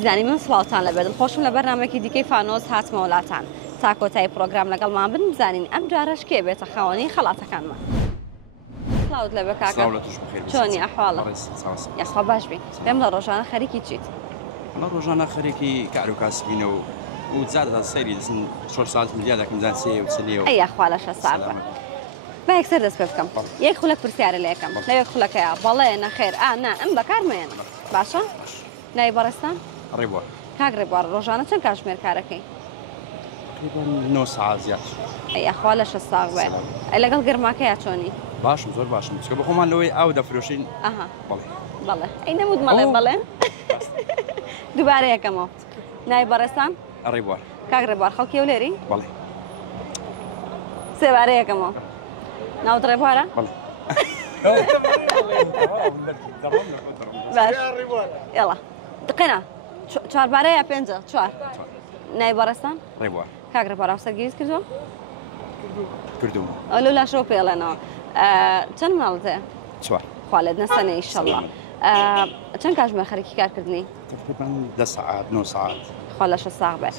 عزیزانی من سڵاوتان لەبێت دڵخۆشم لە بەرنامەیەکی دیکەی فانۆس هاتمە وڵاتان تا کۆتایی پرۆگرام لەگەڵمان بن بزانین ئەم جارەش کێ بێتە خاوەنی خەڵاتەکانمان. سڵاوت لەبێ کاکە چۆنی ئەحواڵە یاخوا باش بین پێم لە ڕۆژانە خەریکی چیت؟ لە ڕۆژانە خەریکی کار و کاسبینە و زیادە سەیری دەچن 6 ساعت ملیار دەکەم زان سێ و چلێ و ئەی یاخوا لەشە ساغبە با یەکسەر دەست پێ بکەم یەک خولەک پرسیارە لێ یەکەم لە یەک خولەکەیە بەڵێ نەخێر نا ئەم بەکارمێنە باشە؟ ناوی بەڕێستان؟ ڕێبوار کاک ڕێبوار ڕۆژانە چەند کاتژمێر کارەکەی؟ تقریبا 9 ساعت زیاد. ئەی یاخوا لەشە ساغ بێ ئەی لەگەڵ گەرماکەیە چۆنی؟ باشم زۆر باشم چکە بە خۆمان لەوەی ئاو دەفرۆشین. ئەها بەڵێ بەڵێ ئەی نەموت مەڵێ بەڵێ دووبارە یەکەمەوە ناوی بەڕێستان؟ ڕێبوار کاک ڕێبوار خەڵکی ئەولێری؟ بەڵێ سێبارە یەکەمەوە ناوت ڕێبوارە؟ بەڵێ باش یاڵا دقینا چواربارە یا پێنجە؟ چوار ناوی بەڕێستان؟ ڕێبوار کاک ڕێبوار هاوسەرگیریت کردووە؟ کردوم ئەو لەو لاشەوە پێڵێنەوە چەند ماڵت هەیە؟ چوار خوا لێت نەسەنێ ئیشەڵڵا چەند کاتژمێر خەریکی کارکردنی؟ تقریبا 10 ساعات 9 ساعت خوا لەشە ساغ بێ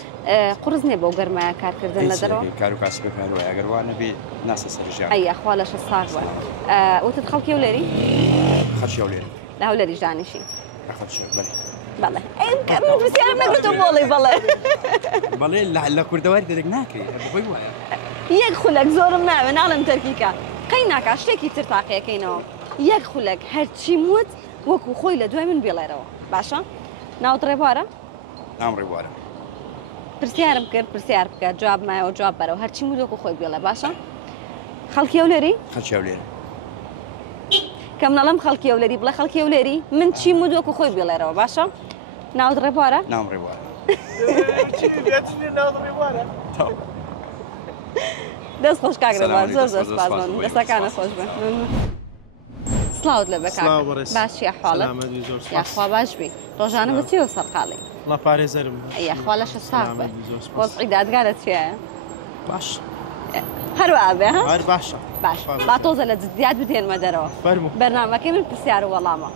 قورس نییە بەو گەرمایە کارکردن لە دەرەوە؟ کار و کاسب بکارەوە ئەگەر وا نەبێ ناسە سەرژیان ئەیە خوا لەشە ساغ بێ وتت خەڵکی ئەولێری؟ خەرشی ئەولێر لە هەولێریش دانیشی؟ خەرشی بەڵێ بەڵێ پرسیارم نەکردو بۆڵێ بەڵێ بەڵێ لە کوردەواری دەرێک ناکەی بۆی وایە یەک خولەک زۆرم ناوێ ناڵم تەرکیکە قەی ناکا شتێکی تر تاقیەکەینەوە یەک خولەک هەرچی موت وەکو خۆی لە دوای من بێڵێرەوە باشە؟ ناوت ڕێبوارە؟ نام ڕێبوارە پرسیارم کرد پرسیار بکە جواب مایەوە جواب بەرەوە هەرچی موت وەکو خۆی بێڵێ باشە؟ خەڵکی ئەولێری؟ خەرشی ئەولێر کەم نەڵم خەڵکی ئەولێری بڵێ خەڵکی ئەولێری من چی موت وەکو خۆی بێڵێرەوە باشە؟ ناوت ڕێبوارە؟ نام ڕێبوارە دەست خۆش کاک ڕێبوار زۆر زۆر سپاسمان دەستەکانە خۆش بن سڵاوت لەبێ کاک باشی ئەحواڵت یاخوا باش بی ڕۆژانە بچیەوە سەرقاڵی الله پارێزەرم یاخوا لەشە ساغ بێ وەزعی دادگارت چییە؟ باش هەروە بێ ها؟ هەر باشە باش با تۆزە لە جددیات بدێنمە دەرەوە بەرنامەکەی من پرسیار و وەڵامە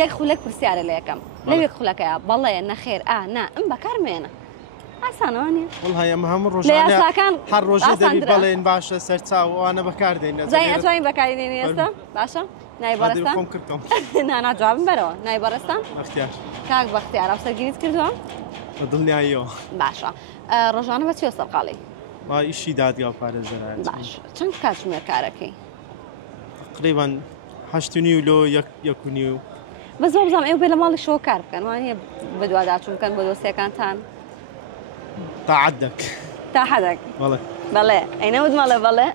یەک خولەک پرسیارە لە یەکەم لەو یەک خولەکەیە بەڵێ نەخێر نا ئەم بەکارمێنە ئاسانەوە نیە وڵ هەیە هەموو ڕۆژانە هەر ڕۆژێ دەبی بەڵێن باشە سەرچاو ئەوانە بەکاردێن زای ئەتوانین بەکاردێنی ئێستا باشە؟ ناوی بەڕێستان؟ نانا جوابم بەرەوە ناوی بەڕێستان؟ بەختیار کاک بەختیار هاوسەرگیریت کردووە؟ بە دڵنیاییەوە باشە ڕۆژانە بەچیەوە سەرقاڵی؟ با ئیشی دادگا و پارێزەرایەتی باش چەند کاتژمێر کارەکەی؟ تقریبا 8:30 لۆ 1:30 بە زۆر بزانم ئێوە بێ لە ماڵی شەوە کار بکەن وانە بە دوواداچوو بکەن بۆ دۆسیەکانتان تا عەدەک تا حەدەک بەڵێ بەڵێ ئەینەوت ماڵێ بەڵێ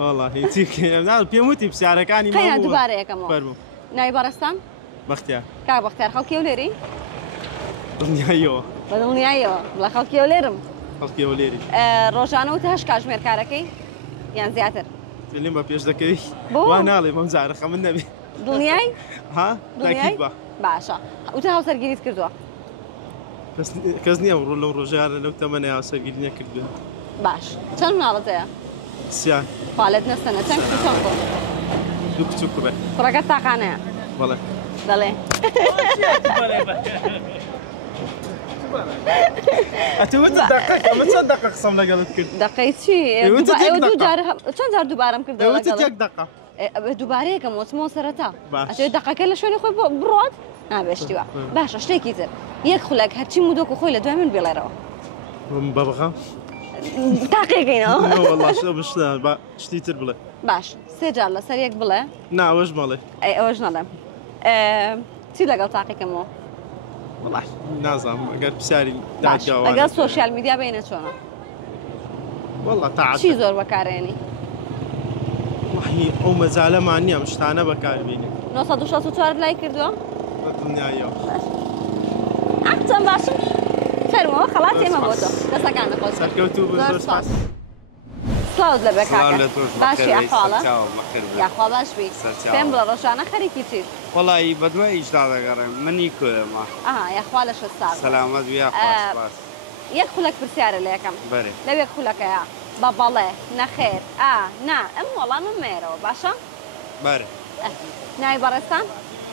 وەڵا هیچی پێم وتی پرسیارەکانی قەینا دووبارە یەکەمەوە ناوی بەڕێستان؟ بەختیار کاک بەختیار خەڵکی ئەولێری؟ دڵنیاییەوە بە دڵنیاییەوە بڵێ خەڵکی ئەولێرم خەڵکی ئەولێری ڕۆژانە وتە 8 کاتژمێر کارەکەی یان زیاتر؟ لێم بە پێش دەکەوی بۆ؟ وا ناڵێ مەم جارەخە من نەبێ دڵنیای؟ ها؟ دڵنیای؟ باشە وتە هاوسەرگیریت کردووە؟ کەس نییە ڕۆ لەو ڕۆژیانە لەو تەمەنە هاوسەرگیری نەکردووە باش چەند ماڵت هەیە؟ سیان خالت نەستەنە چەند چۆن بۆ؟ دوو کچووک بێ کوڕەکەت تاقانەیە؟ بەڵێ دەڵێ ئەتەوتە دەقەکە من چەند دەقە قسەم لەگەڵت کرد دقەی چی؟ چەند جار دووبارەم کردەوە ئەوتت یەک دەقە دووبارەیەکەم وچمەوە سەرەتا ئەتەوێت دقەکە لە شوێنی خۆی بڕات نابێشتیوە باشە شتێکی تر یەک خولەک هەرچی مودۆک و خۆی لە دوای من بێڵێرەوە بەبغام تاقیەکەینەوە بە شتی تر بڵێ باش سێ جار لەسەر یەک بڵێ ناوەش بەڵێ ئەوەش نەڵێم چی لەگەڵ تاقیەکەمەوە؟ نازانم ئەگەر پرسیاری ئەگەر سۆشیال میدیا بینە چۆنە؟ وەڵا تا چی زۆر بەکارێنی؟ ئەو مەجالەمان نییە شتانە بەکاربێنی 964 لای کردووە؟ بە دڵنیاییەوە چەند باشم فەرمەوە خەڵات ئێمە بۆ تۆ دەستەکانە خۆش سەرکەوتوو بە زۆر سپاس سڵاوت لەبێ کاکە باشی ئەحواڵە؟ یاخوا باش بی پێم بڵە ڕۆژانە خەریکی چیت؟ وەڵی بە دوای ئیشدا دەگەڕێم منی کوێمە یاخوا لە شەست ساڵ سەلامەت ویا سپاس یەک خولەک پرسیارە لە یەکەم لەو یەک خولەکەیە بە بەڵێ نەخێر نا ئەم وەڵامم مێرەوە باشە؟ بەرە ناوی بەڕێستان؟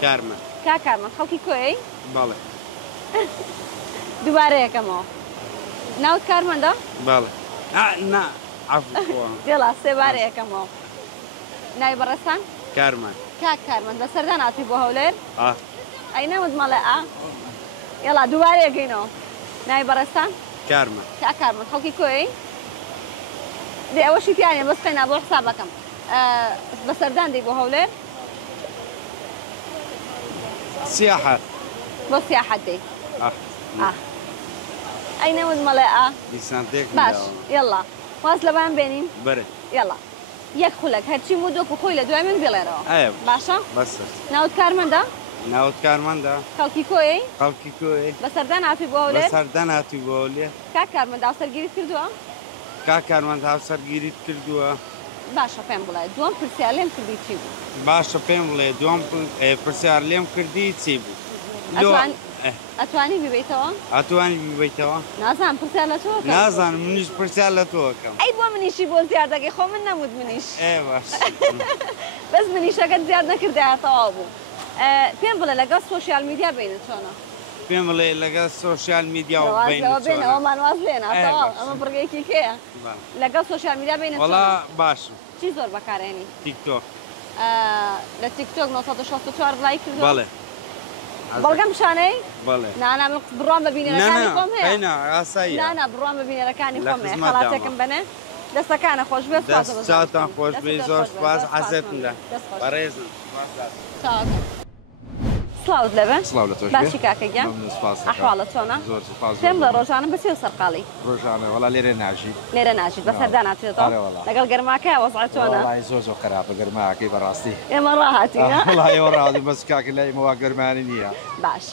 کارمە کاکارمەند خەڵکی کوێی؟ بەڵێ دووارەیەکەمەوە ناوت کارمەندە؟ بەڵێ نا عەفو دێڵا سێبارەیەکەمەوە ناوی بەڕێستان؟ کارمان کاک کارمەند بەسەردان هاتی بۆ هەولێر؟ ئەی نەوت مەڵێ یاڵا دووبارەیەکەینەوە ناوی بەڕێستان؟ کارمان کاک کارمەند خەڵکی کۆی؟ دێ ئەوەشی تیانێ بەس قەینا بۆ حسابەکەم بەسەردان دەی بۆ هەولێر؟ سیاحە بۆ سیاحەت دەی ئەی نەوت مەڵێ دیسانتێک باش یاڵا واز لەبان بێنین بەرێ یاڵا یەک خولەک هەرچی مودۆک و خۆی لە دوای من بێڵێرەوە باشە؟ بەسە ناوت کارمەندە؟ ناوت کارمەندە خەڵکی کۆی؟ خەڵکی کۆی بەسەردان هاتووی بۆ هەولێر؟ بەسەردان هاتووی بۆ هەولێر کاک کارمەند هاوسەرگیریت کردووە؟ کاک کارمەند هاوسەرگیریت کردووە باشە پێم بڵێ دووەم پرسیار لێم کردی چی بوو؟ باشە پێم بڵێ دووەم پرسیار لێم کردی چی بوو؟ ئەتوانی ببیتەوە؟ ئەتوانی ببیتەوە؟ نازانم پرسیار لە تۆ نازانم منیش پرسیار لە تۆکەم ئەی بۆ منیشی بۆ زیاد دەکەی خۆ من نەموت منیش باش بەس منیشەکەت زیاد نەکردایە تەواو بوو پێم بڵێ لەگەڵ سۆشیال میدیا بینت چۆنە؟ پێم بڵێ لەگەڵ سۆشیال میدیا و بینەوەمان واز لێنە تەواو ئەمە بڕگەیەکی کێیە؟ لەگەڵ سۆشیال میدیا بینت وەڵا باشم چی زۆر بەکارێنی؟ تیکتۆک لە تیکتۆک 964 لای کردووە؟ بەڵێ بەڵگەم شانەی؟ بەڵێ نانا من بڕوام بە بینەرەکانی خۆم هەیە؟ ئاساییە نانا بڕوام بە بینەرەکانی خۆم هەیە خەڵاتێکم بنێ؟ دەستەکانە خۆش بێت دەستاتان خۆش بێ زۆر سپاس حەزتم لە بەڕێزم سڵاوت لەبێ؟ سڵاو لە تۆش باشی کاکەگیان ئەحواڵەت چۆنە؟ زۆر سوپاس پێم بڵێ ڕۆژانە بەچێ سەرقاڵی؟ ڕۆژانە وەڵا لێرە ناژی لێرە ناژیت بەسەردان ناتێتەوە؟ لەگەڵ گەرماکەیە وەزعەت چۆنە؟ وەڵای زۆر خراپە گەرماکەی بەڕاستی ئێمە ڕاهاتینە؟ وەڵای ئێوە ڕاهاتین بەس کاکە لای ئێمەوا گەرمانی نییە باش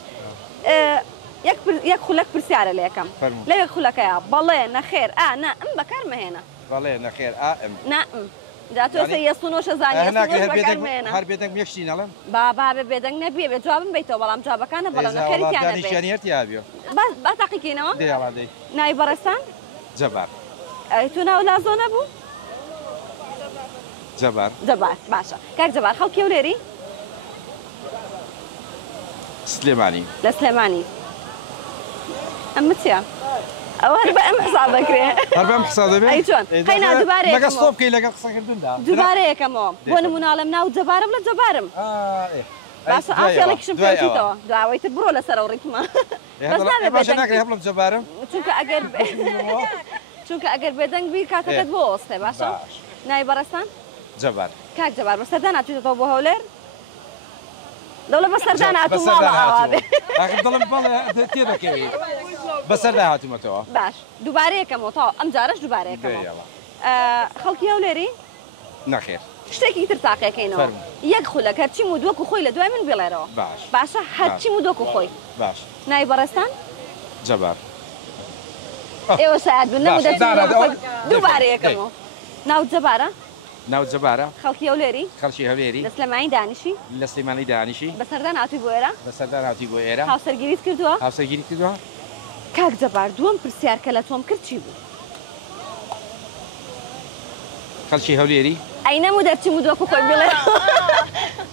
یەک خولەک پرسیارە لێ یەکەم لە یەک خولەکەیە بەڵێ نەخێر نا ئەم بەکار مەهێنە بەڵێ نەخێر ئەم نا دا تۆ یەسونۆشە زانانی بەکارمێنە هەر بێدەنگ یەکشتی نەڵێم بابا بێ بێدەنگ نەبێ بێ جوابم بیتەوە بەڵام جوابەکانە بەڵام نەکەریتیانەبێ با تاقیکەینەوە دێڵادەی ناوی بەڕێستان جەبار تو ناو لازۆ نەبوو جەبار جەبار باشە کاک جەبار خەڵکی و لێری سلێمانی لە سلێمانی ئەمە چیە؟ ئەوە هەر بە ئەم حساب دەکرێ هەر بەم حساب دەبێت ئەی چۆن قەینا دووبارەیەکەمەوە لەگەڵ ستۆپ بکەی لەگەڵ قسەکردندا دووبارەیەکەمەوە بۆ نموناڵم ناو جەبارم لە جەبارم باشە ئافێڵێکیشم پێچیتەوە دوایەوەی تر بڕۆ لەسەر ئەو ڕیتمە باشە ناکرێ هەبڵم جەبارم چونکە ئەگەر بێدەنگ بی کاتەکەت بۆ ئۆستێ باشە ناوی بەڕێستان جەبار کاک جەبار بەسەردان ناچێتەوە بۆ هەولێر لەوڵە بەسەردان هاتوو ماڵە ئاوابێ دڵم بەڵێ تێ دەکەوێت بەسەردا هاتوومەتەوە باش دووبارەیەکەمەوە تاو ئەم جارەش دووبارەیەکەمەوە خەڵکی هەولێری نەخێر شتێکی تر تاقیەکەینەوە یەک خولەک هەرچی مودووەک و خۆی لە دوای من بێڵێرەوە باشە هەرچی مودووەک و خۆی باش ناوی بەڕێستان جەبار ئێوە شاید بن دووبارەیەکەمەوە ناوت جەبارە ناو جەبارە خەڵکی هەولێری خەڵکی هەولێری لە سلێمانی دانیشی لە سلێمانی دانیشی بەسەردان هاتووی بۆ ئێرە بەسەردان هاتی بۆ ئێرە هاوسەرگیریت کردووە هاوسەرگیری کردووە کاک جەبار دووەم پرسیار کە لە تۆم کرد چی بوو خەڵکی هەولێری ئەی نەموو دەرچی مودووەک و خۆی بڵێ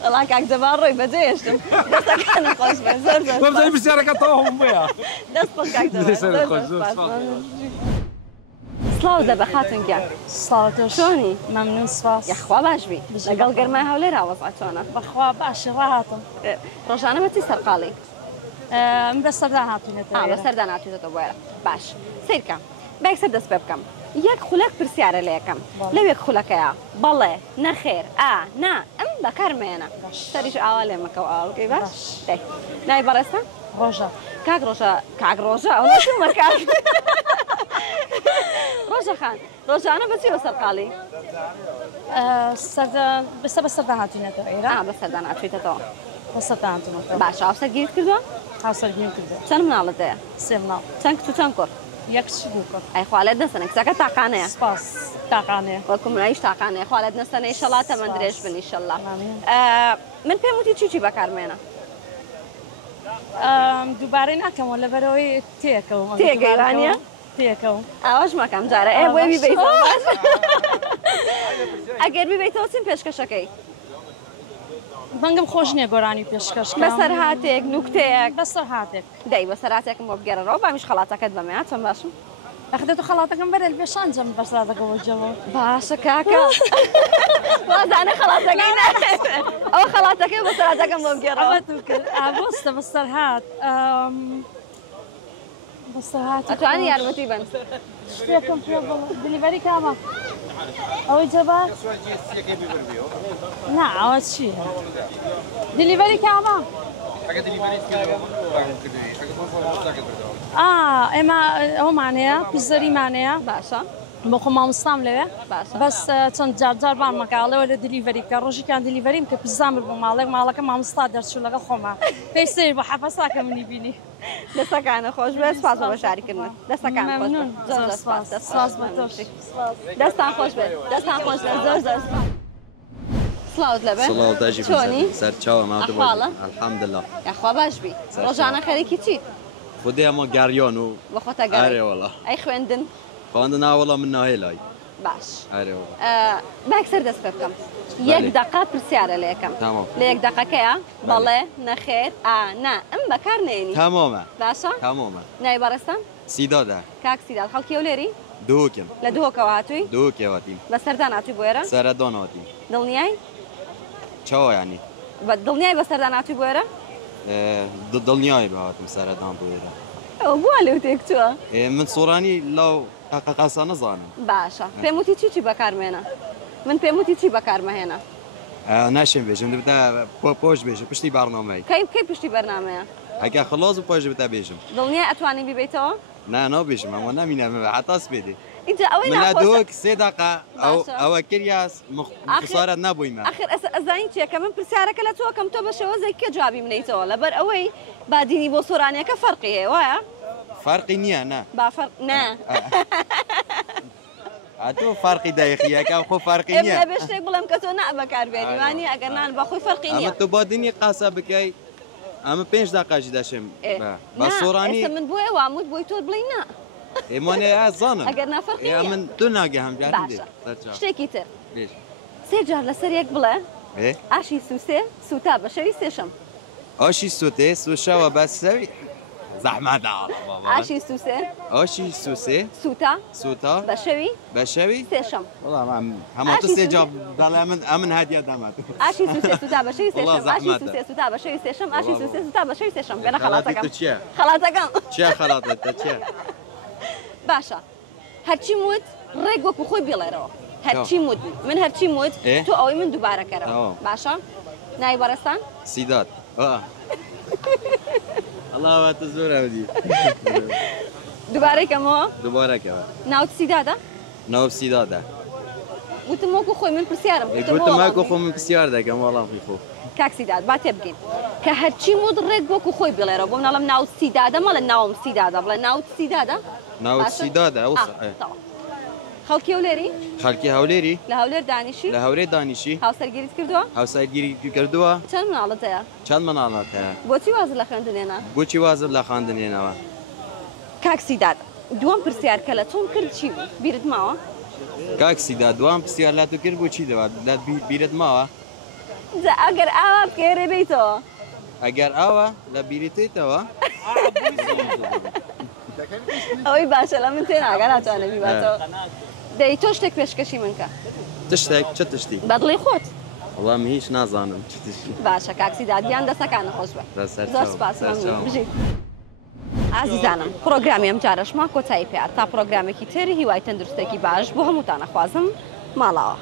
وەڵا کاک جەبار ڕۆی بەجێهێشتم دەستەکانە خۆش بێ زۆر زۆر پرسیارەکە تەواو بووە دەست بە کاک جەبار سڵاو دەبە خاتونگیان چۆنی مەمنون سپاس یەخوا باش بی لەگەڵ گەرمای هەولێر هاوەزع چۆنە بەخوا باشە ڕاهاتم ڕۆژانە بەچی سەرقاڵی بەسەردان هاتوونێتەوە بەسەردان هاتوویتەوە بۆ ئێرە باش سیرکە بەیەکسەر دەست پێ بکەم یەک خولەک پرسیارە لە یەکەم لەو یەک خولەکەیە بەڵێ نەخێر نا ئەم بەکارمێنە سەریش ئاوا لێ مەکەو ئاڵگەی باش ناوی بەڕێستان ڕۆژە کاک ڕۆژە ئەو نەچوومە کاک ڕۆژە خان ڕۆژانە بەچیوە سەرقاڵی بەسەردان هاتوونێتەوە ئێرە بەسەردان هاتوویتەوە بەسەردان هاتوونەتەوە باش هاوسەرگیریت کردووە هاوسەرگیریم کردووە چەند مناڵت هەیە سێ مناڵ چەند کچ و چەند کوڕ یەکچی دوو کوڕ ئەیخوا لێت نەستەنە کچەکە تاقانەیە سپاس تاقانەیە وەکو منایش تاقانەیە خوا لێت نەستەنە ئیشەڵا تەمەند درێژ بن ئیشەڵا من پێم وتی چی بەکارمێنە دووبارەی ناکەمەوە لەبەرەوەی تێکەوە تێگەیرانیە تێکەوە ئاواش مەکەم جارە ئێ بۆی بیبیتەوە ئەگەر بیبیتەوە چیم پێشکەشەکەی بەنگم خۆش نییە گۆرانی پێشکەش بەسەر هاتێک نوکتەیەک بەسەر هاتێک دەی بەسەر هاتێکم بۆ بگەڕەوە بامیش خەڵاتەکەت بەمەیە چەند باشم ئەخدێت و خەڵاتەکەم بەرێ پێشان جەم بەسراتەکە بۆ جەوە باشە کاکە وازانە خەڵاتەکەی ئەوە خەڵاتەکەی بەسەراتەکەم بۆ بگەڕەوە بۆستە بەسەر هات بەسەر هات ئەتوانی یارمەتی بن شتێکم پێ بڵێ دلیڤەری کامە ئەوەی جەبار نا ئەوە چییە دلیڤەری کامە ئێمە ئەومانەیە پیزەریمانەیە باشە بۆ خۆ مامۆستام لەوێ باشە بەس چەند جار بانمەکڵەوە لە دلیڤەری بکە ڕۆژێکیان دلیڤەریم کە پیزام بۆ ماڵەکە مامۆستا دەرچوو لەگە خۆمە پێی سیر بە حەفەساکە منی بینی دەستەکانە خۆش بێ سپاس بە بەشاریکردن دەستەکان سپاس بە تۆش دەستان خۆش بێت دەستان خۆش بێت زۆر سڵاوت لەبێ چۆنی سەرچاوە ئەحواڵە الحەمدلله یاخوا باش بی ڕۆژانە خەرێکی چیت خودی ئەمە گاریۆن و بە خۆتە گەڕێ ئارێوەڵە ئەی خوێندن خواندن ناوەڵە من ناهێلای باش ئارێوەڵە باکسەر دەست پێ بکەم یەک دقا پرسیارە لە یەکەم تمام لە یەک دقەکەیە بەڵێ نەخێر نا ئەم بەکار نێنی تمامە باشە تمامە ناوی بەڕێستان سیدادا کاک سیدات خەڵکی و لێری دووکم لە دووەکەوە هاتووی دووکێوەتیم بەسەردان هاتووی بۆ ئێرە سەرەدۆنەوەتیم دڵنیای چاوە ینی بە دڵنیای بەسەردان هاتووی بۆ ئێرە دڵنیای بەهاتم سەرەدان بۆ ئێرە ئەو بووە لەوتێک چووە من سۆرانی لەو قەقەسە نەزانم باشە پێم وتی چی بەکارمێنە من پێم وتی چی بەکارمەهێنا ناشم بێژم دەبتە پۆش بێژە پشتی بارنامەی کەی پشتی بەرنامەیە ئەگە خلاص و پۆش بتە بێژم دڵنیای ئەتوانین بیبیتەوە نابێژم ئەمە نامینە حتاس بێدێ اینجا ئەوەی من لە ناخۆشە دووەک سێ دقا باشە. ئەوە کریاس مخسارەت نبوویمە آخر ئەزانی چیە کە من پرسیارەکە لە تۆکەم تۆ بە شێوەزێک کێ جوابی منەیتەوە لەبەر ئەوەی بادینی بۆ سۆرانیەکە فەرقی هەیە وایە فەرقی نییە نا با فەرق نا هاتۆ فەرقی دایخیەکە خۆ فەرقی ئێمە نییە لەبێ شتێک بڵێم کە تۆ نەبەکاربێنی وانی ئەگەر نان بەخۆی فەرقی ئەمە نییە تۆ بادنی قاسە بکەی ئەمە 5 دقاژی دەشم بە سۆرانی ئێستا من بۆیە واموت بۆی تۆ بڵێ نا ئێمانێ ئازانم ئەگەر نافەرقی نییە من تو ناگە هەمجار باشە شتێکی تر بێژ سێ جار لەسەر یەک بڵێ ێ ئاشی سووسێ سوتا بە شەوی سێشەم ئاشی سوتێ سوشەوە بەسەوی زەحمەدا ئاشی سووسێ ئاشی سوسێ سوتا سوتا بە شەوی بە شەوی سێشەم وەڵام هەموو سێ جاب دەڵێ من ئەمن هادیە دەمات ئاشی سووسێ سوتا بە شەوی والله سێشەم ئاشی زەحمەتە. سووسێ سوتا بە شەوی سێشەم ئاشی سووسێ سوتا بە شەوی سێشەم گەنە خەڵاتی خەڵاتەکەم تو چییە؟ خەڵاتەکەم چیە خەڵاتە چیە؟ باشە هەرچی موت ڕێک وەکو خۆی بڵێرەوە هەرچی موت من هەرچی موت ئێ؟ تۆ ئەوەی من دووبارەکەرەوە تەواو. باشە نای بەڕێستان سیدات الله تو زۆر ئەودی دووبارەیکەمەوە دووبارەکەوە ناوت سیدادا ناو سیدادا وتم وەکو خۆی من پرسیارم گوتم ماکو خۆ من پرسیار دەکەم وەڵامی خۆ کاک سیداد با تێ بگەین کە هەرچی موت ڕێک وەکو خۆی بڵێرەوە بۆ مناڵم ناوت سیدادا مەڵە ناوم سیدادا بڵێ ناوت سیدادا ناو باشە؟ سیدادا خەڵکی و لێری خەڵکی هەولێری لە هەولێر دانیشی لە هەورێ دانیشی هاوسەرگیریت کردووە هاوسایگیری کردووە چەند مناڵت هەیە چەند مناڵات هەیە بۆچی وازت لە خوێندنێنە بۆچی وازت لە خواندنێنەوە کاک سیداد دووەم پرسیار کە لە تۆم کرد چی بوو بیرت ماوە کاکسیدا دوام پرسیار لە تو کرد بۆچی دەوات لە بیرت ماوە جا ئەگەر ئاوا بکێرێ بیتەوە ئەگەر ئاوە لە بیرتیتەوە ئەوەی باشە لە من تێ ناگەر ناتوانە بیباتەوە دەی تۆ شتێک پێشکەشی من کە تشتێک چ تشتی بەدڵی خۆت وەڵام هیچ نازانم چ تشتی باشە کاکسیدادیان دەستەکانە خۆش بە زۆر سپاس مەمنون بژیت ئازیزانم پرۆگرامی ئەم جارەشما کۆتایی پێات تا پرۆگرامێکی تری هیوای تەندروستێکی باش بۆ هەمووتانە خوازم ماڵاوە